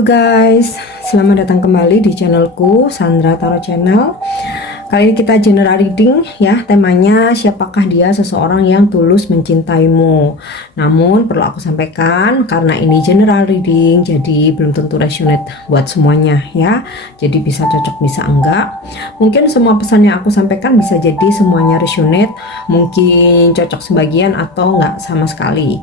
Halo guys, selamat datang kembali di channelku Sandra Tarot Channel. Kali ini kita general reading ya, temanya siapakah dia seseorang yang tulus mencintaimu. Namun perlu aku sampaikan karena ini general reading, jadi belum tentu resonate buat semuanya ya. Jadi bisa cocok bisa enggak. Mungkin semua pesan yang aku sampaikan bisa jadi semuanya resonate, mungkin cocok sebagian atau enggak sama sekali.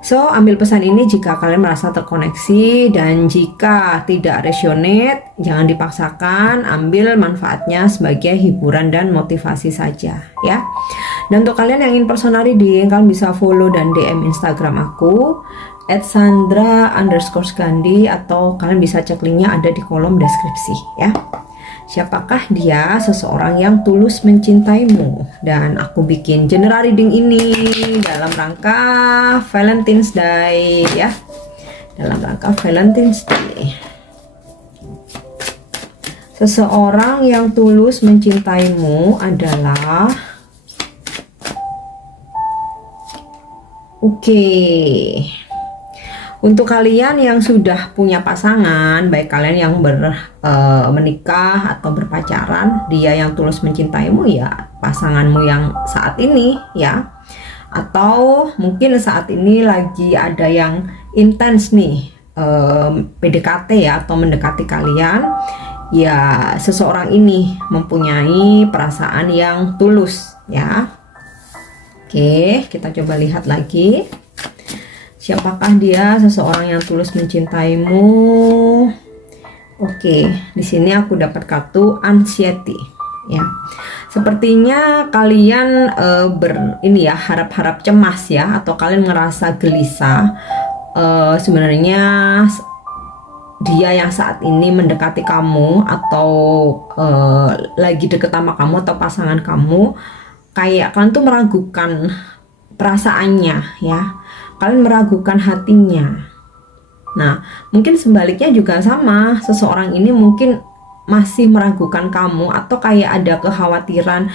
So, ambil pesan ini jika kalian merasa terkoneksi, dan jika tidak resonate, jangan dipaksakan, ambil manfaatnya sebagai hiburan dan motivasi saja ya. Dan untuk kalian yang ingin personal reading, kalian bisa follow dan DM Instagram aku @sandra_gandhi, atau kalian bisa cek linknya ada di kolom deskripsi ya. Siapakah dia seseorang yang tulus mencintaimu? Dan aku bikin general reading ini dalam rangka Valentine's Day ya. Dalam rangka Valentine's Day. Seseorang yang tulus mencintaimu adalah untuk kalian yang sudah punya pasangan, baik kalian yang menikah atau berpacaran, dia yang tulus mencintaimu ya pasanganmu yang saat ini ya. Atau mungkin saat ini lagi ada yang intens nih, PDKT ya, atau mendekati kalian. Ya, seseorang ini mempunyai perasaan yang tulus ya. Oke, kita coba lihat lagi. Siapakah dia seseorang yang tulus mencintaimu? Oke, di sini aku dapat kartu anxiety ya. Sepertinya kalian harap-harap cemas ya, atau kalian ngerasa gelisah. Sebenarnya dia yang saat ini mendekati kamu, atau lagi deket sama kamu atau pasangan kamu, kayak kalian tuh meragukan perasaannya ya. Kalian meragukan hatinya. Nah, mungkin sebaliknya juga sama. Seseorang ini mungkin masih meragukan kamu, atau kayak ada kekhawatiran,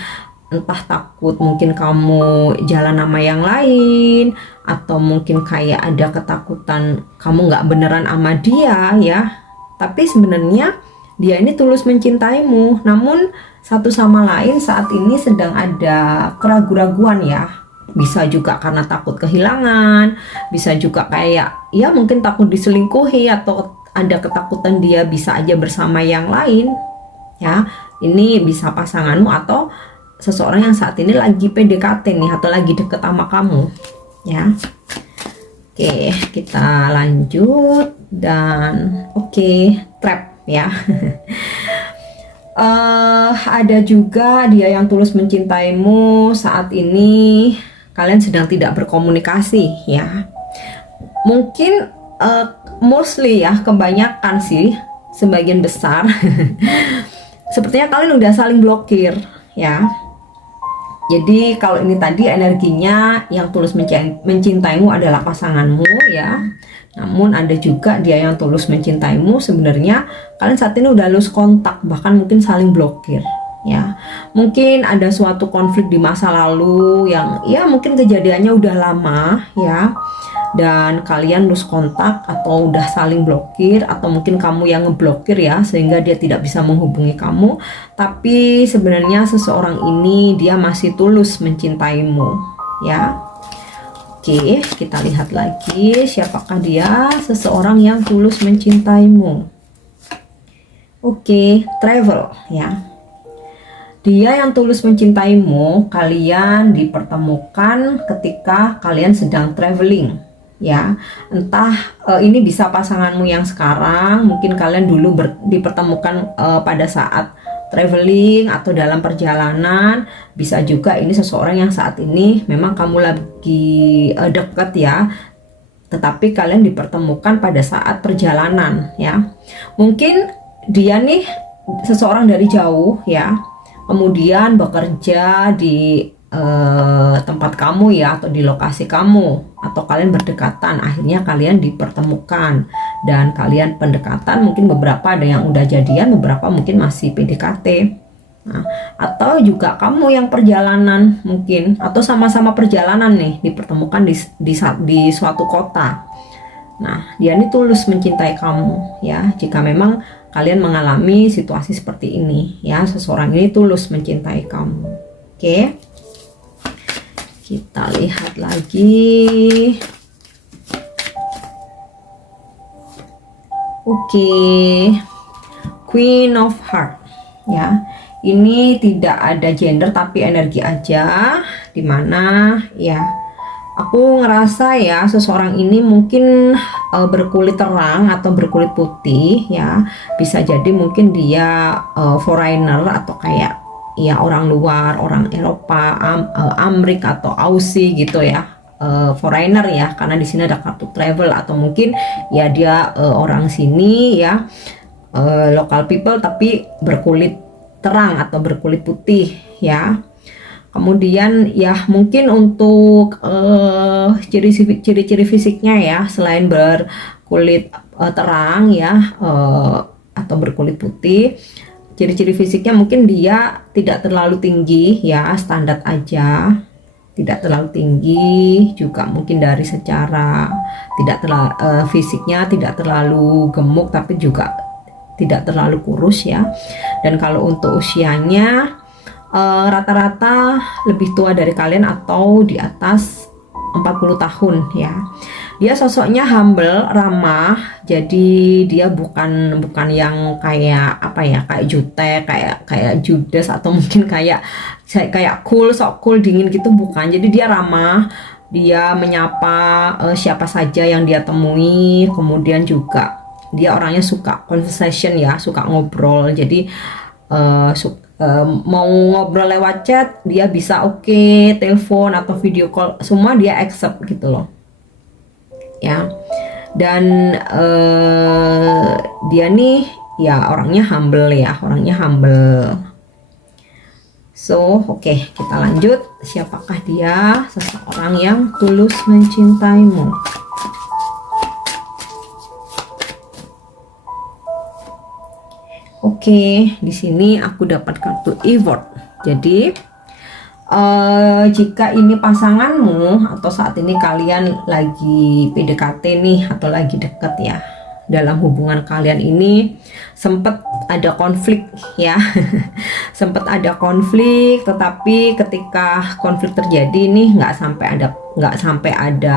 entah takut mungkin kamu jalan sama yang lain, atau mungkin kayak ada ketakutan kamu nggak beneran sama dia ya. Tapi sebenarnya dia ini tulus mencintaimu. Namun satu sama lain saat ini sedang ada keraguan-raguan ya. Bisa juga karena takut kehilangan, bisa juga kayak ya mungkin takut diselingkuhi, atau ada ketakutan dia bisa aja bersama yang lain ya. Ini bisa pasanganmu atau seseorang yang saat ini lagi PDKT nih, atau lagi deket sama kamu ya. Oke, kita lanjut. Dan trap ya. Ada juga dia yang tulus mencintaimu saat ini. Kalian sedang tidak berkomunikasi ya. Mungkin mostly ya, kebanyakan sih, sebagian besar sepertinya kalian udah saling blokir ya. Jadi kalau ini tadi energinya yang tulus mencintaimu adalah pasanganmu ya. Namun ada juga dia yang tulus mencintaimu, sebenarnya kalian saat ini udah lose kontak, bahkan mungkin saling blokir ya. Mungkin ada suatu konflik di masa lalu yang ya mungkin kejadiannya udah lama ya, dan kalian lose kontak atau udah saling blokir, atau mungkin kamu yang ngeblokir ya, sehingga dia tidak bisa menghubungi kamu. Tapi sebenarnya seseorang ini dia masih tulus mencintaimu ya. Oke, kita lihat lagi siapakah dia seseorang yang tulus mencintaimu. Oke, travel ya. Dia yang tulus mencintaimu, kalian dipertemukan ketika kalian sedang traveling ya. Entah ini bisa pasanganmu yang sekarang, mungkin kalian dulu dipertemukan pada saat traveling atau dalam perjalanan. Bisa juga ini seseorang yang saat ini memang kamu lagi deket ya, tetapi kalian dipertemukan pada saat perjalanan ya. Mungkin dia nih seseorang dari jauh ya, kemudian bekerja di tempat kamu ya, atau di lokasi kamu, atau kalian berdekatan, akhirnya kalian dipertemukan dan kalian pendekatan. Mungkin beberapa ada yang udah jadian, beberapa mungkin masih PDKT. Nah, atau juga kamu yang perjalanan mungkin, atau sama-sama perjalanan nih, dipertemukan di suatu kota Nah, dia ini tulus mencintai kamu ya. Jika memang kalian mengalami situasi seperti ini ya, seseorang ini tulus mencintai kamu. Oke. Kita lihat lagi. Oke. Queen of Heart ya. Ini tidak ada gender tapi energi aja, dimana ya aku ngerasa ya seseorang ini mungkin berkulit terang atau berkulit putih ya. Bisa jadi mungkin dia foreigner atau kayak ya orang luar, orang Eropa, Amrik atau Aussie gitu ya. Foreigner ya, karena di sini ada kartu travel, atau mungkin ya dia orang sini ya, local people tapi berkulit terang atau berkulit putih ya. Kemudian ya mungkin untuk ciri-ciri fisiknya ya, selain berkulit terang ya atau berkulit putih, ciri-ciri fisiknya mungkin dia tidak terlalu tinggi ya, standar aja, tidak terlalu tinggi. Juga mungkin dari secara tidak terlalu fisiknya tidak terlalu gemuk tapi juga tidak terlalu kurus ya. Dan kalau untuk usianya rata-rata lebih tua dari kalian atau di atas 40 tahun ya. Dia sosoknya humble, ramah. Jadi dia bukan yang kayak apa ya, kayak jutek, kayak Judas, atau mungkin kayak cool, sok cool, dingin gitu, bukan. Jadi dia ramah. Dia menyapa siapa saja yang dia temui. Kemudian juga dia orangnya suka conversation ya, suka ngobrol. Jadi mau ngobrol lewat chat dia bisa, oke, telepon atau video call semua dia accept gitu loh ya. Dan dia nih ya orangnya humble ya, so oke, kita lanjut. Siapakah dia, seseorang yang tulus mencintaimu? Oke, di sini aku dapat kartu Evort. Jadi jika ini pasanganmu atau saat ini kalian lagi PDKT nih atau lagi deket ya, dalam hubungan kalian ini sempat ada konflik ya. Sempat ada konflik, tetapi ketika konflik terjadi nih nggak sampai ada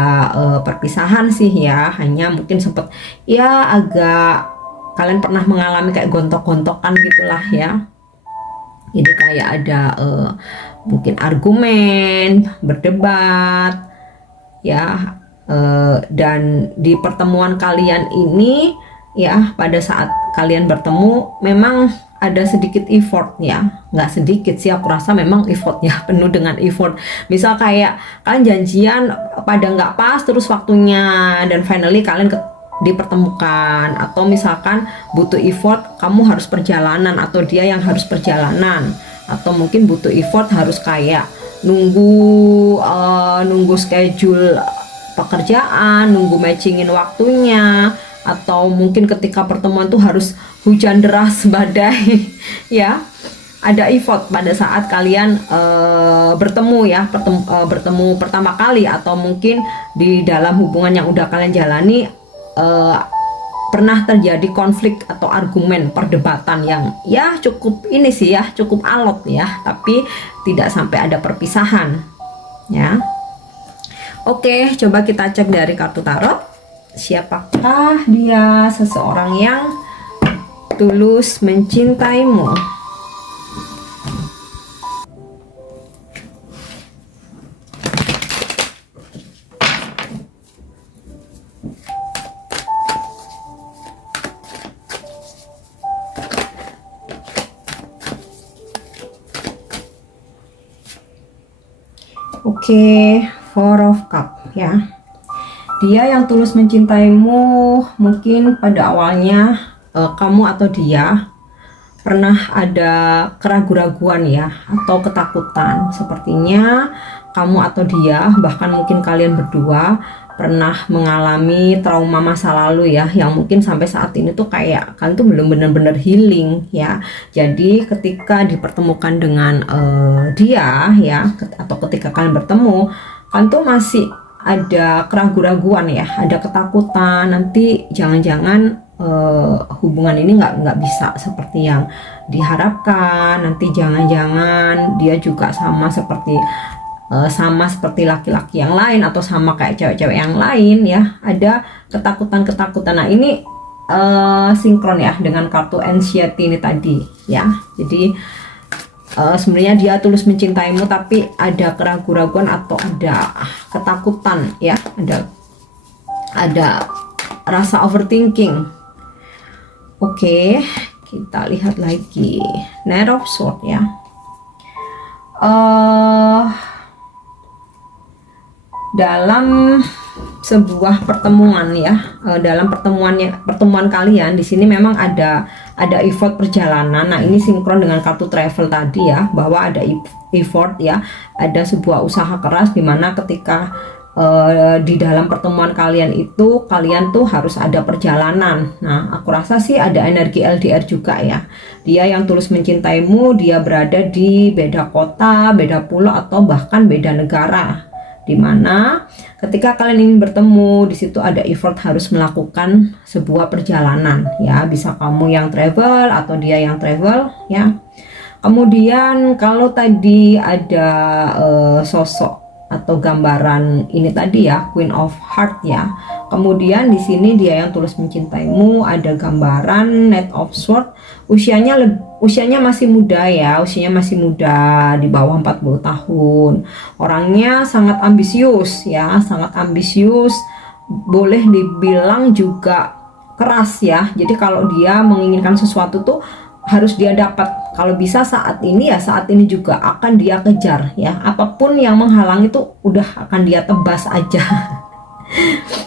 perpisahan sih ya, hanya mungkin sempat ya agak, kalian pernah mengalami kayak gontok-gontokan gitulah ya. Jadi kayak ada mungkin argumen, berdebat ya, dan di pertemuan kalian ini ya, pada saat kalian bertemu memang ada sedikit effort ya, nggak sedikit sih, aku rasa memang effort ya, penuh dengan effort. Misal kayak kalian janjian pada nggak pas, terus waktunya, dan finally kalian dipertemukan. Atau misalkan butuh effort, kamu harus perjalanan atau dia yang harus perjalanan, atau mungkin butuh effort harus kayak nunggu schedule pekerjaan, nunggu matchingin waktunya, atau mungkin ketika pertemuan tuh harus hujan deras badai ya. Ada effort pada saat kalian bertemu ya, bertemu pertama kali, atau mungkin di dalam hubungan yang udah kalian jalani pernah terjadi konflik atau argumen, perdebatan yang ya cukup ini sih ya, cukup alot ya, tapi tidak sampai ada perpisahan ya. Oke, coba kita cek dari kartu tarot. Siapakah dia, seseorang yang tulus mencintaimu? Oke, Four of Cup ya. Dia yang tulus mencintaimu, mungkin pada awalnya kamu atau dia pernah ada keraguan-raguan ya, atau ketakutan. Sepertinya kamu atau dia, bahkan mungkin kalian berdua pernah mengalami trauma masa lalu ya, yang mungkin sampai saat ini tuh kayak kan tuh belum benar-benar healing ya. Jadi ketika dipertemukan dengan dia ya, atau ketika kalian bertemu, kan tuh masih ada keraguan-raguan ya, ada ketakutan nanti jangan-jangan hubungan ini nggak bisa seperti yang diharapkan, nanti jangan-jangan dia juga sama seperti laki-laki yang lain atau sama kayak cewek-cewek yang lain ya, ada ketakutan-ketakutan. Nah ini sinkron ya dengan kartu anxiety ini tadi ya. Jadi sebenarnya dia tulus mencintaimu tapi ada keraguan-raguan atau ada ketakutan ya, ada rasa overthinking. Oke, kita lihat lagi Knight of Swords ya. Dalam sebuah pertemuan ya, dalam pertemuan kalian di sini memang ada effort perjalanan. Nah ini sinkron dengan kartu travel tadi ya, bahwa ada effort ya, ada sebuah usaha keras dimana ketika di dalam pertemuan kalian itu kalian tuh harus ada perjalanan. Nah aku rasa sih ada energi LDR juga ya, dia yang tulus mencintaimu, dia berada di beda kota, beda pulau atau bahkan beda negara, dimana ketika kalian ingin bertemu di situ ada effort harus melakukan sebuah perjalanan ya, bisa kamu yang travel atau dia yang travel ya. Kemudian kalau tadi ada sosok atau gambaran ini tadi ya, Queen of Heart ya, kemudian di sini dia yang tulus mencintaimu, ada gambaran Knight of Swords, usianya masih muda ya, usianya masih muda di bawah 40 tahun. Orangnya sangat ambisius ya, sangat ambisius, boleh dibilang juga keras ya. Jadi kalau dia menginginkan sesuatu tuh harus dia dapat, kalau bisa saat ini ya saat ini juga akan dia kejar ya, apapun yang menghalangi itu udah akan dia tebas aja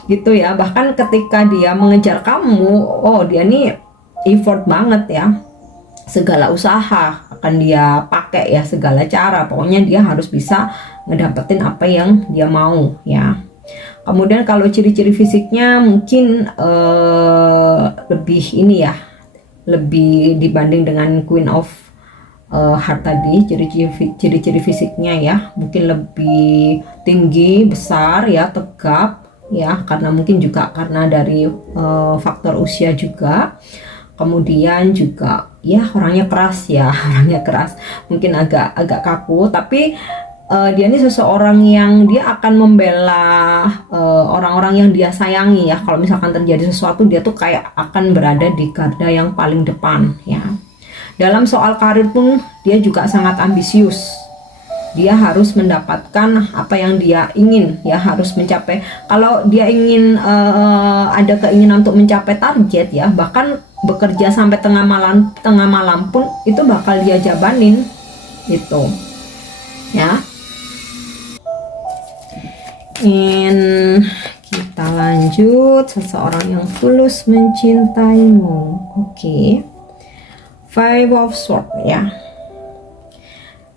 gitu ya. Bahkan ketika dia mengejar kamu, oh dia nih effort banget ya, segala usaha akan dia pakai ya, segala cara, pokoknya dia harus bisa ngedapetin apa yang dia mau ya. Kemudian kalau ciri-ciri fisiknya mungkin lebih ini ya, lebih dibanding dengan Queen of Heart tadi, ciri-ciri fisiknya ya mungkin lebih tinggi, besar ya, tegap ya, karena mungkin juga karena dari faktor usia juga. Kemudian juga ya orangnya keras ya, orangnya keras, mungkin agak kaku, tapi dia ini seseorang yang dia akan membela orang-orang yang dia sayangi ya. Kalau misalkan terjadi sesuatu, dia tuh kayak akan berada di garda yang paling depan ya. Dalam soal karir pun dia juga sangat ambisius. Dia harus mendapatkan apa yang dia ingin ya, harus mencapai. Kalau dia ingin ada keinginan untuk mencapai target ya, bahkan bekerja sampai tengah malam pun itu bakal dia jabanin gitu ya. Kita lanjut, seseorang yang tulus mencintaimu. Oke. Five of Swords ya.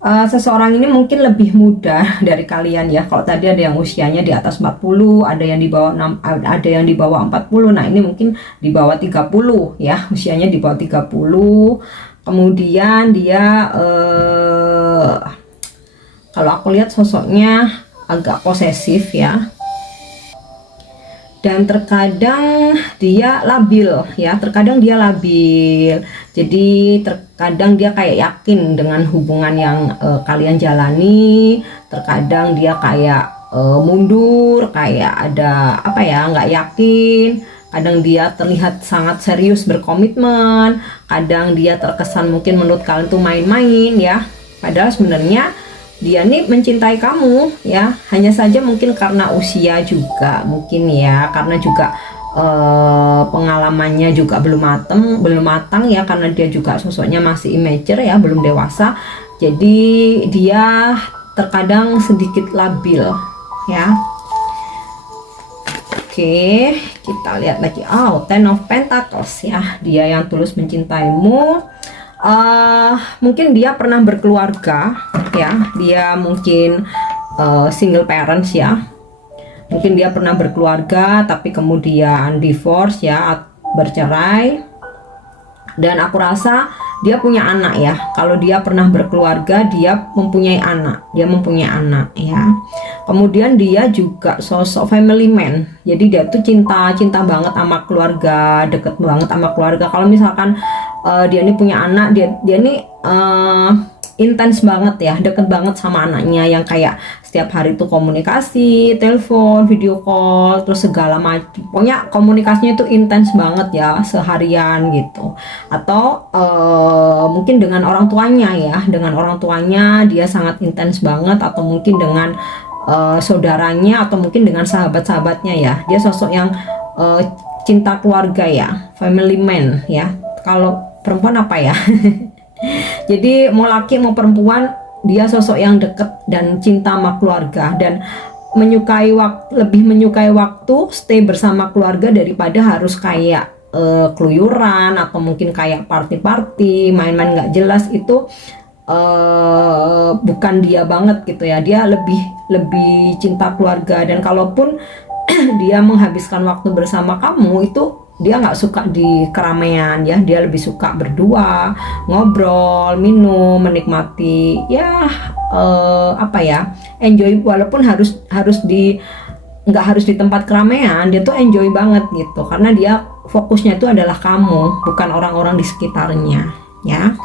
Seseorang ini mungkin lebih muda dari kalian ya. Kalau tadi ada yang usianya di atas 40, ada yang di bawah 6, ada yang di bawah 40. Nah, ini mungkin di bawah 30 ya, usianya di bawah 30. Kemudian dia kalau aku lihat sosoknya agak posesif ya, dan terkadang dia labil ya, terkadang dia labil. Jadi terkadang dia kayak yakin dengan hubungan yang kalian jalani, terkadang dia kayak mundur, kayak ada apa ya, nggak yakin. Kadang dia terlihat sangat serius berkomitmen, kadang dia terkesan mungkin menurut kalian tuh main-main ya, padahal sebenarnya dia nih mencintai kamu ya, hanya saja mungkin karena usia juga mungkin ya, karena juga pengalamannya juga belum matang ya, karena dia juga sosoknya masih immature ya, belum dewasa, jadi dia terkadang sedikit labil ya. Oke, kita lihat lagi. Ten of Pentacles ya, dia yang tulus mencintaimu. Mungkin dia pernah berkeluarga ya, dia mungkin single parents ya, mungkin dia pernah berkeluarga tapi kemudian divorce ya, bercerai, dan aku rasa dia punya anak ya. Kalau dia pernah berkeluarga, dia mempunyai anak ya. Kemudian dia juga sosok family man, jadi dia tuh cinta banget sama keluarga, deket banget sama keluarga. Kalau misalkan dia ini punya anak, dia ini intens banget ya, deket banget sama anaknya, yang kayak setiap hari tuh komunikasi, telepon, video call, terus segala macam. Pokoknya komunikasinya itu intens banget ya, seharian gitu. Atau mungkin dengan orang tuanya ya, dengan orang tuanya dia sangat intens banget, atau mungkin dengan saudaranya, atau mungkin dengan sahabat-sahabatnya ya. Dia sosok yang cinta keluarga ya, family man ya. Kalau perempuan apa ya? Jadi mau laki mau perempuan, dia sosok yang deket dan cinta sama keluarga, dan lebih menyukai waktu stay bersama keluarga daripada harus kayak keluyuran, atau mungkin kayak party-party, main-main nggak jelas. Itu bukan dia banget gitu ya. Dia lebih cinta keluarga, dan kalaupun dia menghabiskan waktu bersama kamu, itu dia nggak suka di keramaian ya. Dia lebih suka berdua, ngobrol, minum, menikmati ya, enjoy. Walaupun nggak harus di tempat keramaian, dia tuh enjoy banget gitu, karena dia fokusnya itu adalah kamu, bukan orang-orang di sekitarnya ya.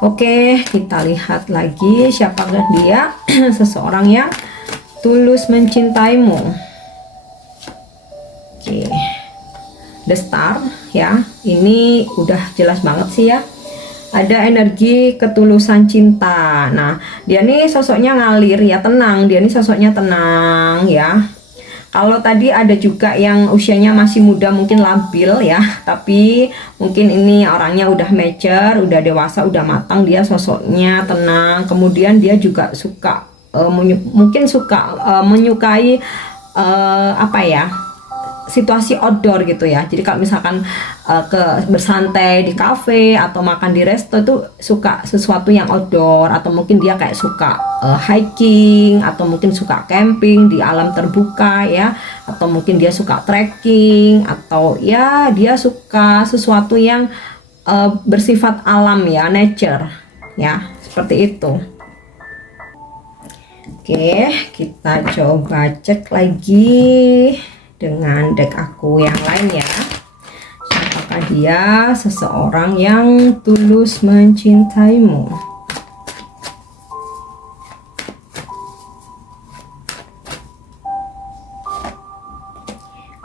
Oke, kita lihat lagi siapakah dia. Seseorang yang tulus mencintaimu. Oke, The Star ya, ini udah jelas banget sih ya, ada energi ketulusan cinta. Nah, dia nih sosoknya ngalir ya, tenang. Dia nih sosoknya tenang ya. Kalau tadi ada juga yang usianya masih muda, mungkin labil ya, tapi mungkin ini orangnya udah mature, udah dewasa, udah matang. Dia sosoknya tenang. Kemudian dia juga suka menyukai situasi outdoor gitu ya. Jadi kalau misalkan bersantai di cafe atau makan di resto, itu suka sesuatu yang outdoor, atau mungkin dia kayak suka hiking, atau mungkin suka camping di alam terbuka ya, atau mungkin dia suka trekking, atau ya dia suka sesuatu yang bersifat alam ya, nature ya, seperti itu. Oke, kita coba cek lagi dengan deck aku yang lain ya. Apakah dia seseorang yang tulus mencintaimu?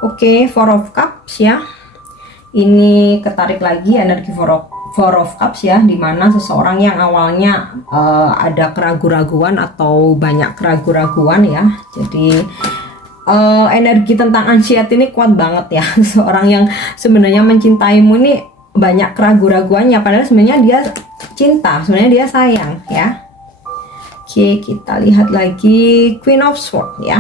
Oke, Four of Cups ya. Ini ketarik lagi energi Four of Cups ya, dimana seseorang yang awalnya ada keraguan-raguan atau banyak keraguan-raguan ya. Jadi energi tentang anxiety ini kuat banget ya. Seorang yang sebenarnya mencintaimu ini banyak keraguan-raguannya, padahal sebenarnya dia cinta, sebenarnya dia sayang ya. Oke, kita lihat lagi Queen of Swords ya.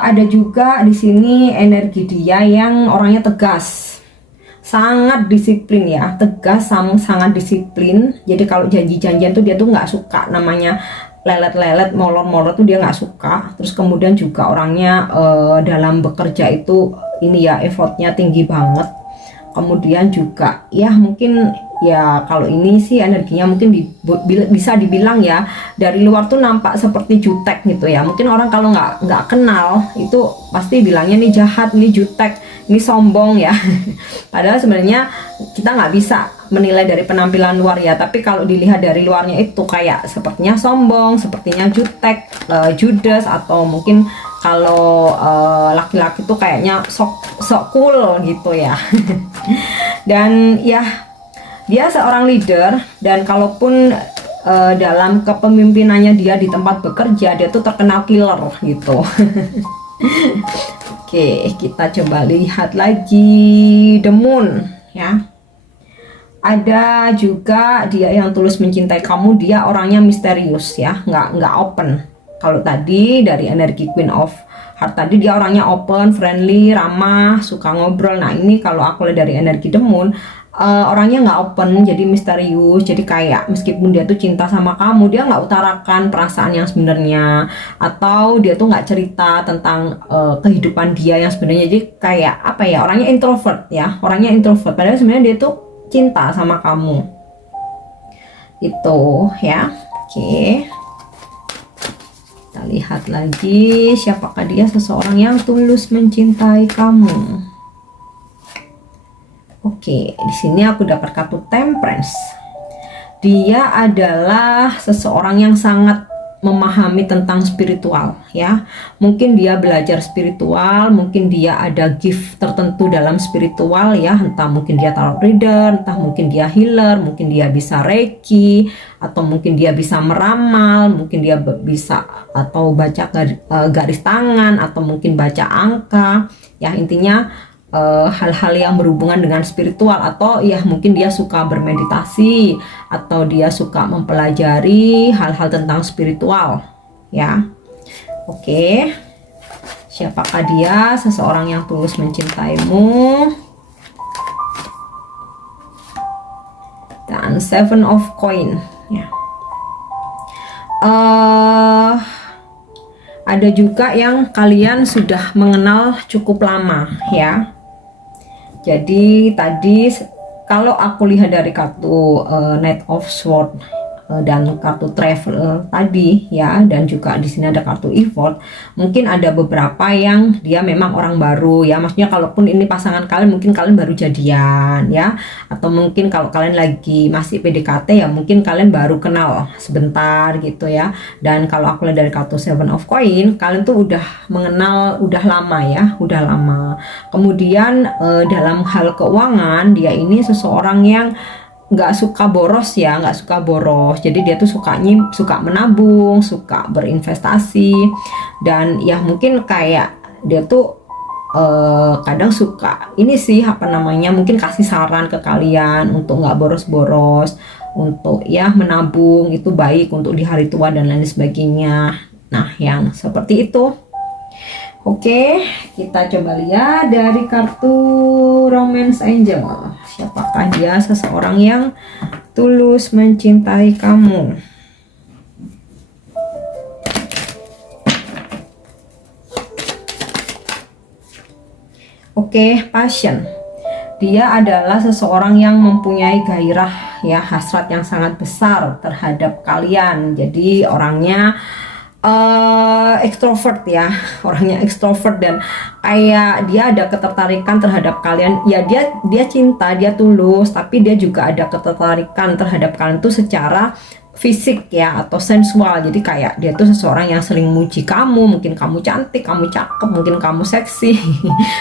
Ada juga di sini energi dia yang orangnya tegas, sangat disiplin ya, tegas, sangat disiplin. Jadi kalau janji-janjian tuh dia tuh nggak suka namanya lelet-lelet, molor-molor tuh dia nggak suka. Terus kemudian juga orangnya dalam bekerja itu ini ya, effortnya tinggi banget. Kemudian juga ya mungkin ya, kalau ini sih energinya mungkin bisa dibilang ya, dari luar tuh nampak seperti jutek gitu ya. Mungkin orang kalau nggak kenal itu pasti bilangnya nih jahat, nih jutek, ini sombong ya. Padahal sebenarnya kita nggak bisa menilai dari penampilan luar ya, tapi kalau dilihat dari luarnya itu kayak sepertinya sombong, sepertinya jutek, judes, atau mungkin kalau laki-laki tuh kayaknya sok cool gitu ya. Dan ya, dia seorang leader, dan kalaupun dalam kepemimpinannya dia di tempat bekerja, dia tuh terkenal killer gitu. Oke, kita coba lihat lagi The Moon ya. Ada juga dia yang tulus mencintai kamu, dia orangnya misterius ya, nggak open. Kalau tadi dari energi Queen of Heart tadi dia orangnya open, friendly, ramah, suka ngobrol. Nah ini kalau aku lihat dari energi The Moon, orangnya nggak open, jadi misterius. Jadi kayak meskipun dia tuh cinta sama kamu, dia nggak utarakan perasaan yang sebenarnya, atau dia tuh nggak cerita tentang kehidupan dia yang sebenarnya. Jadi kayak apa ya, orangnya introvert ya, orangnya introvert. Padahal sebenarnya dia tuh cinta sama kamu itu ya. Oke. Kita lihat lagi, siapakah dia? Seseorang yang tulus mencintai kamu. Oke, di sini aku dapat kartu Temperance. Dia adalah seseorang yang sangat memahami tentang spiritual ya. Mungkin dia belajar spiritual, mungkin dia ada gift tertentu dalam spiritual ya, entah mungkin dia tarot reader, entah mungkin dia healer, mungkin dia bisa reiki, atau mungkin dia bisa meramal, mungkin dia bisa atau baca garis tangan, atau mungkin baca angka ya. Intinya hal-hal yang berhubungan dengan spiritual, atau ya mungkin dia suka bermeditasi, atau dia suka mempelajari hal-hal tentang spiritual ya. Oke, siapakah dia? Seseorang yang tulus mencintaimu. Dan Seven of Coin ya. Ada juga yang kalian sudah mengenal cukup lama ya. Jadi tadi kalau aku lihat dari kartu Knight of Swords dan kartu Travel tadi ya, dan juga di sini ada kartu Effort, mungkin ada beberapa yang dia memang orang baru ya. Maksudnya kalaupun ini pasangan kalian, mungkin kalian baru jadian ya, atau mungkin kalau kalian lagi masih PDKT ya, mungkin kalian baru kenal sebentar gitu ya. Dan kalau aku lihat dari kartu Seven of Coin, kalian tuh udah mengenal udah lama ya, udah lama. Kemudian dalam hal keuangan, dia ini seseorang yang nggak suka boros ya, nggak suka boros. Jadi dia tuh suka menabung, suka berinvestasi, dan ya mungkin kayak dia tuh kadang suka ini sih apa namanya, mungkin kasih saran ke kalian untuk nggak boros-boros, untuk ya menabung itu baik untuk di hari tua dan lain sebagainya. Nah yang seperti itu. Oke, kita coba lihat dari kartu Romance Angel. Siapakah dia? Seseorang yang tulus mencintai kamu. Oke, Passion. Dia adalah seseorang yang mempunyai gairah ya, hasrat yang sangat besar terhadap kalian. Jadi orangnya ekstrovert ya, orangnya ekstrovert, dan kayak dia ada ketertarikan terhadap kalian ya. Dia cinta, dia tulus, tapi dia juga ada ketertarikan terhadap kalian tuh secara fisik ya, atau sensual. Jadi kayak dia tuh seseorang yang sering muji kamu, mungkin kamu cantik, kamu cakep, mungkin kamu seksi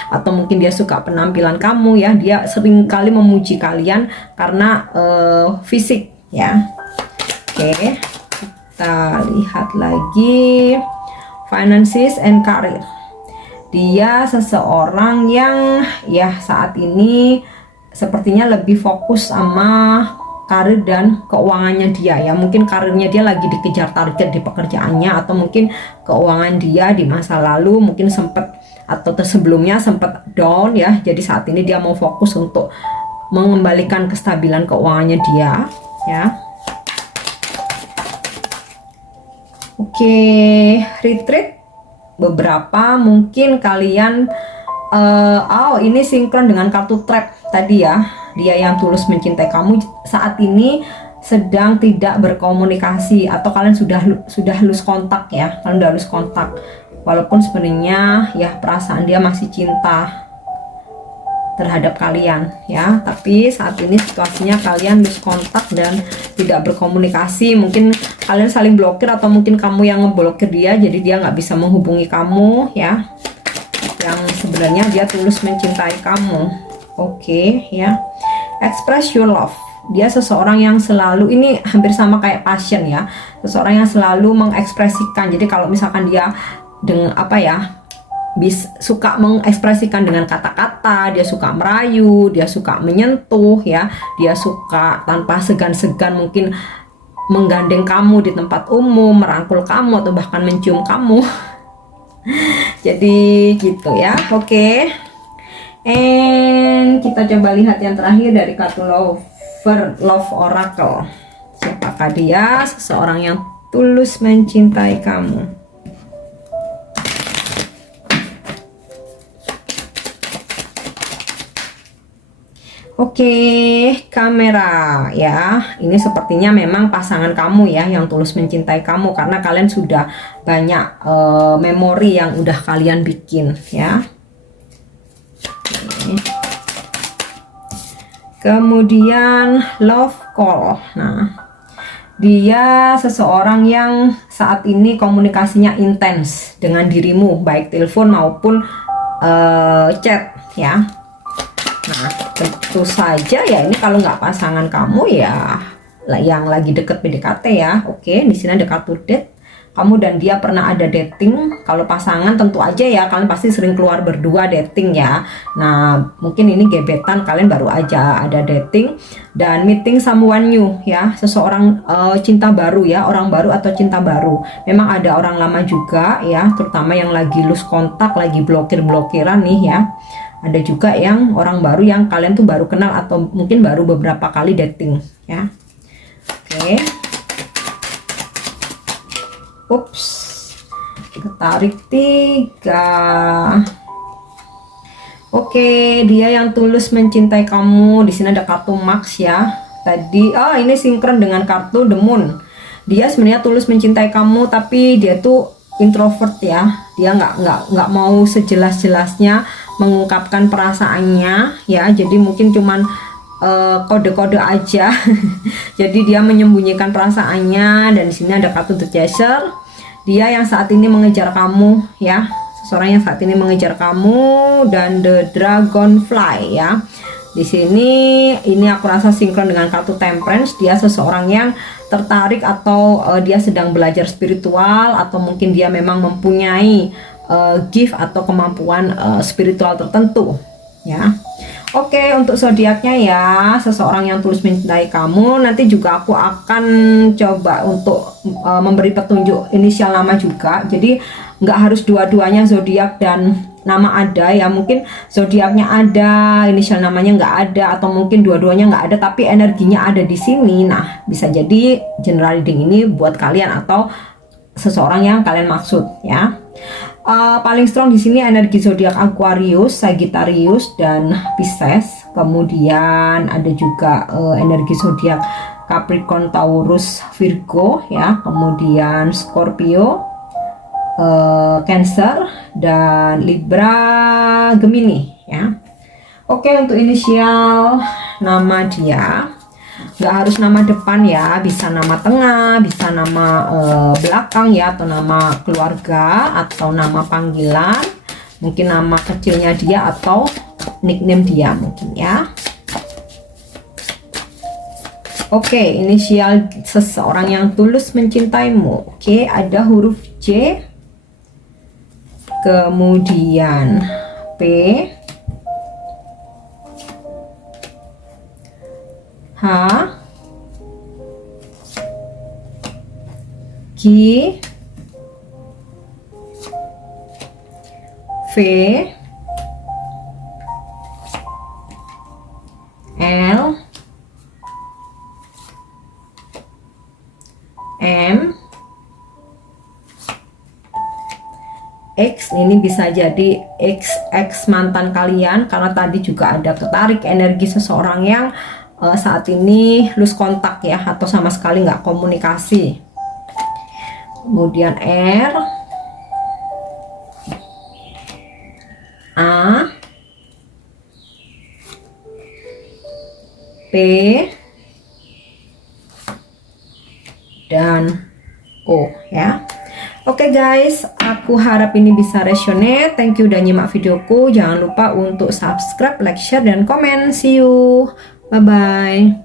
atau mungkin dia suka penampilan kamu ya. Dia sering kali memuji kalian karena fisik ya. Oke, kita lihat lagi finances and career. Dia seseorang yang ya saat ini sepertinya lebih fokus sama karir dan keuangannya dia ya. Mungkin karirnya dia lagi dikejar target di pekerjaannya, atau mungkin keuangan dia di masa lalu mungkin sempat atau sebelumnya sempat down ya. Jadi saat ini dia mau fokus untuk mengembalikan kestabilan keuangannya dia ya. Oke, retreat. Beberapa mungkin kalian ini sinkron dengan kartu trap tadi ya. Dia yang tulus mencintai kamu saat ini sedang tidak berkomunikasi, atau kalian sudah lose kontak ya. Kalian udah lose kontak, walaupun sebenarnya ya perasaan dia masih cinta terhadap kalian ya, tapi saat ini situasinya kalian lose kontak dan tidak berkomunikasi. Mungkin kalian saling blokir, atau mungkin kamu yang ngeblokir dia, jadi dia nggak bisa menghubungi kamu ya. Yang sebenarnya dia tulus mencintai kamu. Oke ya. Express your love. Dia seseorang yang selalu, ini hampir sama kayak passion ya, seseorang yang selalu mengekspresikan. Jadi kalau misalkan dia dengan apa ya, suka mengekspresikan dengan kata-kata, dia suka merayu, dia suka menyentuh ya, dia suka tanpa segan-segan mungkin menggandeng kamu di tempat umum, merangkul kamu, atau bahkan mencium kamu. Jadi gitu ya. Oke, and kita coba lihat yang terakhir dari kartu Love Oracle. Siapakah dia? Seseorang yang tulus mencintai kamu. Oke, kamera ya. Ini sepertinya memang pasangan kamu ya yang tulus mencintai kamu karena kalian sudah banyak memori yang udah kalian bikin ya. Oke. Kemudian love call. Nah, dia seseorang yang saat ini komunikasinya intens dengan dirimu, baik telepon maupun chat ya. Nah, tentu saja ya ini kalau nggak pasangan kamu ya yang lagi deket PDKT ya. Oke, di sini ada kartu date. Kamu dan dia pernah ada dating. Kalau pasangan tentu aja ya kalian pasti sering keluar berdua dating ya. Nah, mungkin ini gebetan kalian baru aja ada dating dan meeting someone new ya. Seseorang cinta baru ya, orang baru atau cinta baru. Memang ada orang lama juga ya, terutama yang lagi lose kontak, lagi blokir-blokiran nih ya. Ada juga yang orang baru yang kalian tuh baru kenal atau mungkin baru beberapa kali dating ya. Oke. Ups. Ketarik 3. Oke, dia yang tulus mencintai kamu. Di sini ada kartu Max ya. Tadi ini sinkron dengan kartu The Moon. Dia sebenarnya tulus mencintai kamu tapi dia tuh introvert ya. Dia nggak mau sejelas-jelasnya mengungkapkan perasaannya ya, jadi mungkin cuman kode-kode aja. Jadi dia menyembunyikan perasaannya dan di sini ada kartu The Chaser. Dia yang saat ini mengejar kamu ya, seseorang yang saat ini mengejar kamu dan The Dragonfly ya. Di sini ini aku rasa sinkron dengan kartu Temperance. Dia seseorang yang tertarik atau dia sedang belajar spiritual atau mungkin dia memang mempunyai gift atau kemampuan spiritual tertentu ya. Oke, untuk zodiaknya ya, seseorang yang tulus mencintai kamu. Nanti juga aku akan coba untuk memberi petunjuk inisial nama juga. Jadi nggak harus dua-duanya zodiak dan nama ada ya. Mungkin zodiaknya ada, inisial namanya nggak ada, atau mungkin dua-duanya nggak ada tapi energinya ada di sini. Nah, bisa jadi general reading ini buat kalian atau seseorang yang kalian maksud ya. Paling strong di sini energi zodiak Aquarius, Sagittarius dan Pisces. Kemudian ada juga energi zodiak Capricorn, Taurus, Virgo ya. Kemudian Scorpio, Cancer dan Libra, Gemini ya. Oke, untuk inisial nama dia nggak harus nama depan ya, bisa nama tengah, bisa nama belakang ya, atau nama keluarga, atau nama panggilan, mungkin nama kecilnya dia atau nickname dia mungkin ya. Oke, inisial seseorang yang tulus mencintaimu. Oke, ada huruf J, kemudian P, H, Q, V, L, M, X. Ini bisa jadi X mantan kalian karena tadi juga ada ketarik energi seseorang yang saat ini lose kontak ya, atau sama sekali nggak komunikasi. Kemudian R, A, P, dan O ya. Oke guys, aku harap ini bisa resonate. Thank you udah nyimak videoku. Jangan lupa untuk subscribe, like, share, dan komen. See you. Bye-bye.